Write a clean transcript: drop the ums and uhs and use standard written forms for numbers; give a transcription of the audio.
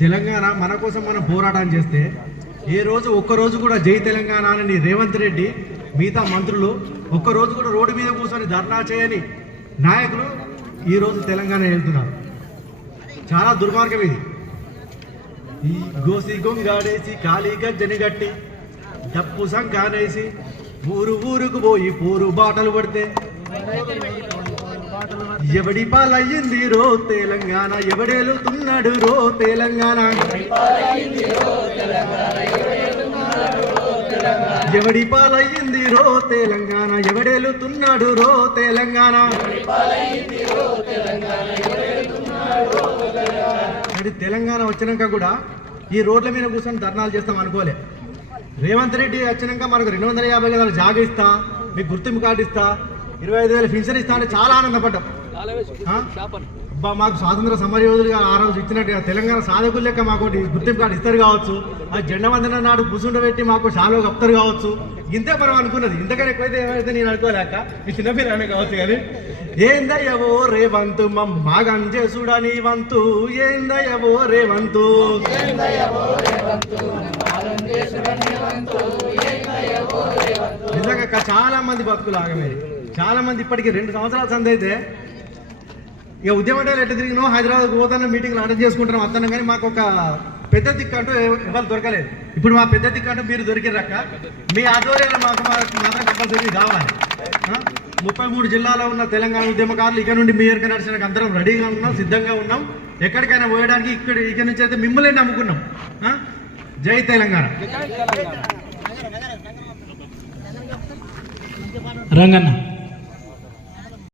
తెలంగాణ మన కోసం మనం పోరాటం చేస్తే ఏ రోజు ఒక్కరోజు కూడా జై తెలంగాణ అని రేవంత్ రెడ్డి మిగతా మంత్రులు ఒక్కరోజు కూడా రోడ్డు మీద కూర్చొని ధర్నా చేయని నాయకులు ఈరోజు తెలంగాణ వెళ్తున్నారు. చాలా దుర్మార్గం ఇది. ఈ గోసి గొంగాడేసి ఖాళీ గజ్జని గట్టి డప్పు సంకానేసి ఊరు ఊరుకు పోయి పోరు బాటలు పడితే ఎవడి పాలయ్యింది రో తెలంగాణ, ఎవడేలుతున్నాడు రో తెలంగాణ, ఎవడి పాలయ్యింది రో తెలంగాణ, ఎవడేలుతున్నాడు రో తెలంగాణ. తెలంగాణ వచ్చినాక కూడా ఈ రోడ్ల మీద కూర్చొని ధర్నాలు చేస్తాం అనుకోలే. రేవంత్ రెడ్డి వచ్చినాక మనకు 250 గదాలు జాగ ఇస్తా, మీకు గుర్తింపు కార్డు ఇస్తా, 25,000 పెన్షన్ ఇస్తా అంటే చాలా ఆనందపడ్డాం. మాకు స్వాతంత్ర సమరయోధులుగా ఆ రోజు ఇచ్చినట్టుగా తెలంగాణ సాధకులు లెక్క మాకు గుర్తింపు కార్డు ఇస్తారు కావచ్చు, ఆ జెండా వందన నాడు కూర్చుండబెట్టి మాకు షాలో కప్తారు కావచ్చు. ఇంతే పరం అనుకున్నది. ఇంతకన్నా ఎక్కువైతే ఏమైతే నేను అనుకోలేక మీ చిన్నపిల్లనే కావచ్చు. కానీ ఏందయ్యవో రేవంతు మమ్మగం చేసుడని వంతు, ఏందయ్యవో రేవంతు, నిజంగా చాలా మంది బతుకులు ఆగమేది. చాలా మంది ఇప్పటికీ 2 సంవత్సరాల సంది అయితే ఇక ఉద్యమం ఎట్లా తిరిగినో హైదరాబాద్ పోతాను మీటింగ్లు అటెండ్ చేసుకుంటున్నాం వస్తున్నాం, కానీ మాకు ఒక పెద్ద దిక్కు అంటూ ఎవరు దొరకలేదు. ఇప్పుడు మా పెద్ద దిక్కు అంటూ మీరు దొరికిరక్క మీ ఆధ్వర్యంలో మాకు మాత్రం కంపల్సరీ కావాలి. 33 జిల్లాలో ఉన్న తెలంగాణ ఉద్యమకారులు ఇక నుండి మీ ఎరుక నడిచడానికి అందరం రెడీగా ఉన్నాం, సిద్ధంగా ఉన్నాం. ఎక్కడికైనా పోయడానికి ఇక నుంచి అయితే మిమ్మల్ని నమ్ముకున్నాం. జై తెలంగాణ. రంగన్న